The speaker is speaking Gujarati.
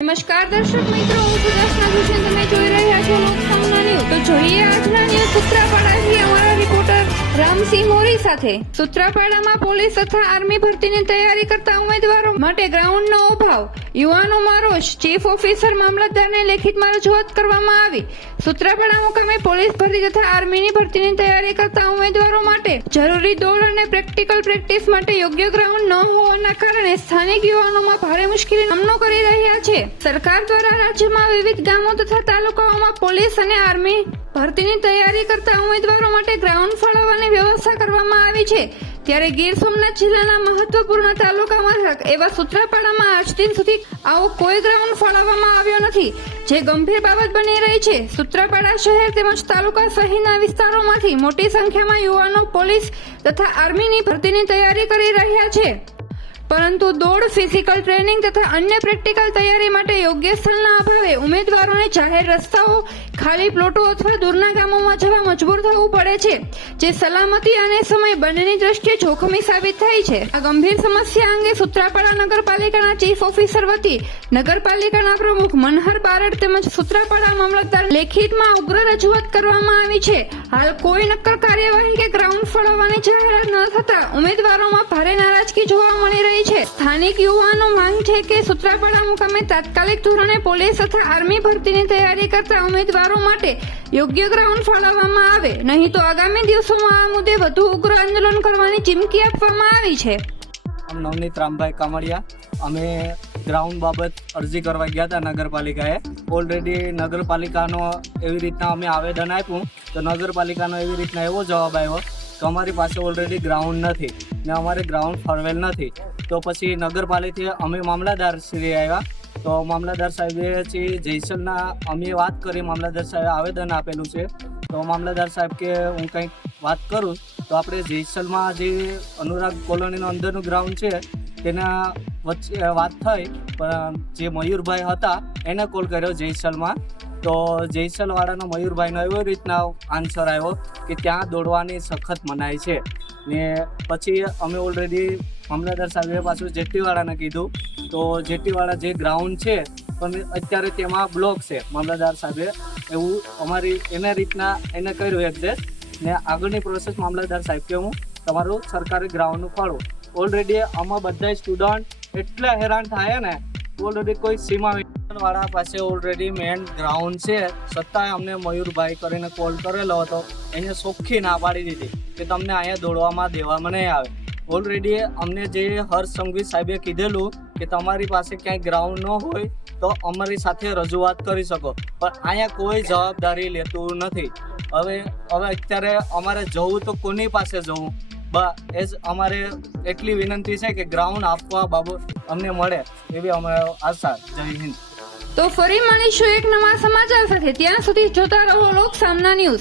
નમસ્કાર દર્શક મિત્રો, હું છું જોઈ રહ્યા છો લોકસામના ન્યૂઝ તો જોઈએ આજના ન્યૂઝ રિપોર્ટર રામસિંહ મોરી સાથે સૂત્રાપાડામાં પોલીસ તથા આર્મી ભરતીની તૈયારી કરતા ઉમેદવારો માટે ગ્રાઉન્ડનો અભાવ. યુવાનોમાં રોષ ચીફ ઓફિસર મામલતદારને લેખિતમાં રજૂઆત કરવામાં આવી. સૂત્રાપાડા મુકામે પોલીસ ભરતી તથા આર્મીની ભરતીની તૈયારી કરતા ઉમેદવારો માટે જરૂરી દોડ અને પ્રેક્ટિકલ પ્રેક્ટિસ માટે યોગ્ય ગ્રાઉન્ડ ન હોવાના કારણે સ્થાનિક યુવાનોમાં ભારે મુશ્કેલી સામનો કરી રહ્યા છે. સરકાર દ્વારા રાજ્યમાં વિવિધ ગામો તથા તાલુકાઓમાં પોલીસ અને આર્મી ભરતીની તૈયારી કરતા ઉમેદવારો માટે ગ્રાઉન્ડ ફાળવવાની વ્યવસ્થા કરવામાં આવી છે. ત્યારે ગીર સોમનાથ જિલ્લાના મહત્વપૂર્ણ તાલુકા મથક એવા સૂત્રાપાડામાં આજ દિન સુધી આવો કોઈ ગ્રાઉન્ડ ફાળવવામાં આવ્યો નથી. જે ગંભીર બાબત બની રહી છે. સૂત્રાપાડા શહેર તેમજ તાલુકા સહિતના વિસ્તારોમાંથી મોટી સંખ્યામાં યુવાનો પોલીસ તથા આર્મીની ભરતીની તૈયારી કરી રહ્યા છે. પરંતુ દોડ ફિઝિકલ ટ્રેનિંગ તથા અન્ય પ્રેક્ટિકલ તૈયારી માટે યોગ્ય સ્થળના અભાવે ઉમેદવારોને જાહેર રસ્તાઓ, ખાલી પ્લોટો અથવા દૂરના ગામોમાં જવા મજબૂર થવું પડે છે, જે સલામતી અને સમય બંનેની દ્રષ્ટિએ જોખમી સાબિત થાય છે. આ ગંભીર સમસ્યા અંગે સુત્રાપાડા નગરપાલિકાના ચીફ ઓફિસર વતી નગરપાલિકાના પ્રમુખ મનહર બારડ તેમજ સુત્રાપાડા મામલતદાર લેખિતમાં ઉગ્ર રજૂઆત કરવામાં આવી છે. હાલ કોઈ નક્કર કાર્યવાહી કે ગ્રાઉન્ડ ફળવવાની જાહેરાત ન થતા ઉમેદવારોમાં ભારે નારાજગી જોવા મળી રહી છે. સ્થાનિક યુવાનો માંગ છે કે સુત્રાપાડા મુકામે તાત્કાલિક ધોરણે પોલીસ તથા આર્મી ભરતીની તૈયારી કરતા ઉમેદવારો માટે યોગ્ય ગ્રાઉન્ડ ફાળવવામાં આવે. નહીં તો આગામી દિવસોમાં આ મુદ્દે વધુ ઉગ્ર આંદોલન કરવાની ચીમકી આપવામાં આવી છે. નવનીત રામભાઈ કામડિયા અમે ગ્રાઉન્ડ બાબત અરજી કરવા ગયા હતા નગરપાલિકાએ. ઓલરેડી નગરપાલિકાનો એવી રીતના અમે આવેદન આપ્યું. તો નગરપાલિકાનો એવી રીતના એવો જવાબ આવ્યો કે અમારી પાસે ઓલરેડી ગ્રાઉન્ડ નથી ને અમારે ગ્રાઉન્ડ ફરવેલ નથી. તો પછી નગરપાલિકાએ અમે મામલાદાર શ્રી આવ્યા. તો મામલાદાર સાહેબે છે જયસલના અમે વાત કરી મામલાદાર સાહેબે આવેદન આપેલું છે. તો મામલાદાર સાહેબ કે હું કંઈક વાત કરું, તો આપણે જયસલમાં જે અનુરાગ કોલોનીનો અંદરનું ગ્રાઉન્ડ છે, તેના વચ્ચે વાત થઈ, પણ જે મયુરભાઈ હતા, એને કોલ કર્યો જયસલમાં. તો જૈસલવાળાનો મયુરભાઈનો એવો રીતના આન્સર આવ્યો કે ત્યાં દોડવાની સખત મનાય છે. ને પછી અમે ઓલરેડી મામલતદાર સાહેબે પાછું જેટ્ટીવાળાને કીધું. તો જેટ્ટીવાળા જે ગ્રાઉન્ડ છે, પણ અત્યારે તેમાં બ્લોક છે. મામલતદાર સાહેબે એવું અમારી એના રીતના એને કર્યું એડજસ્ટ ને આગળની પ્રોસેસ મામલતદાર સાહેબ કે હું તમારું સરકારી ગ્રાઉન્ડનું ફાળો ઓલરેડી આમાં બધા સ્ટુડન્ટ એટલા હેરાન થાય ને ઓલરેડી કોઈ સીમા વાળા પાસે ઓલરેડી મેન ગ્રાઉન્ડ છે. છતાંય અમને મયુરભાઈ કરીને કોલ કરેલો હતો. એને ચોખ્ખી ના પાડી દીધી કે તમને અહીંયા દોડવામાં દેવામાં નહીં આવે. ઓલરેડી અમને જે હર્ષ સંઘવી સાહેબે કીધેલું કે તમારી પાસે ક્યાંય ગ્રાઉન્ડ ન હોય તો અમારી સાથે રજૂઆત કરી શકો. પણ અહીંયા કોઈ જવાબદારી લેતું નથી. હવે હવે અત્યારે અમારે જવું તો કોની પાસે જવું? બા એઝ અમારે એટલી વિનંતી છે કે ગ્રાઉન્ડ આપવા બાબત અમને મળે એવી અમારે આશા. જય હિન્દ. તો ફરી મળીશું એક નવા સમાચાર સાથે. ત્યાં સુધી જોતા રહો લોક સામના ન્યૂઝ.